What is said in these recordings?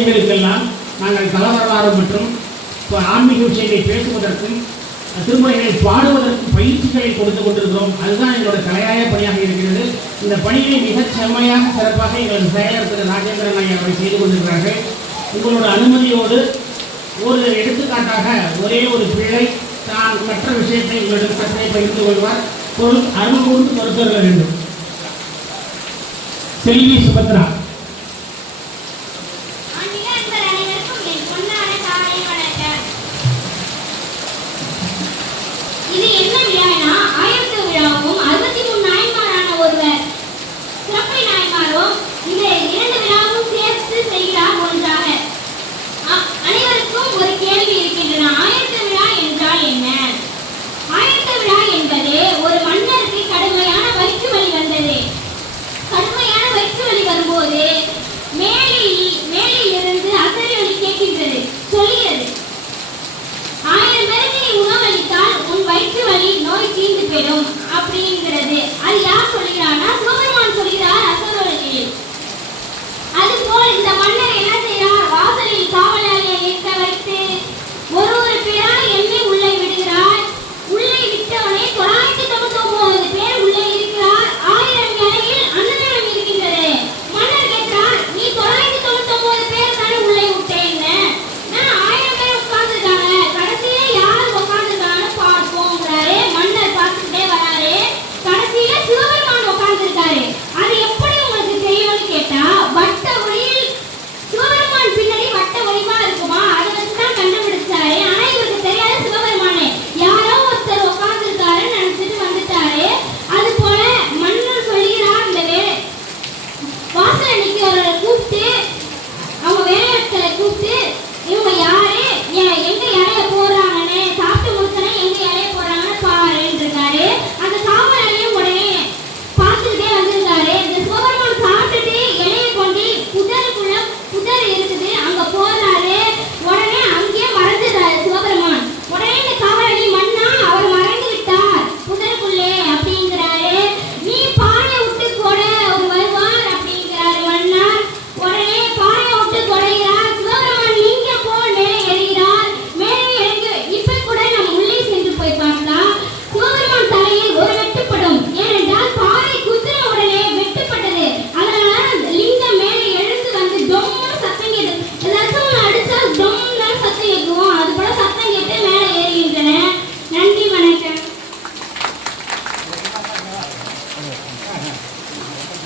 விஷயங்களுக்கெல்லாம் நாங்கள் தலவரலாறு மற்றும் ஆன்மீக விஷயங்களை பேசுவதற்கும் திருமுறைகளை பாடுவதற்கும் பயிற்சிகளை கொடுத்து கொண்டிருக்கிறோம். அதுதான் எங்களோட கலையாய பணியாக இருக்கிறது. இந்த பணியை மிகச் செம்மையாக சிறப்பாக எங்கள் செயலர் திரு ராஜேந்திரன் ஐயா அவர்கள் செய்து கொண்டிருக்கிறார்கள். உங்களோட அனுமதியோடு ஒரு எடுத்துக்காட்டாக ஒரே ஒரு பிள்ளை தான் கற்ற விஷயத்தை உங்களிடம் கற்றை பகிர்ந்து கொள்வார். பொருள் அருள் கொடுத்து வேண்டும். செல்வி சுபத்ரா. Minum. 这两个破。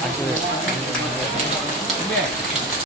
还。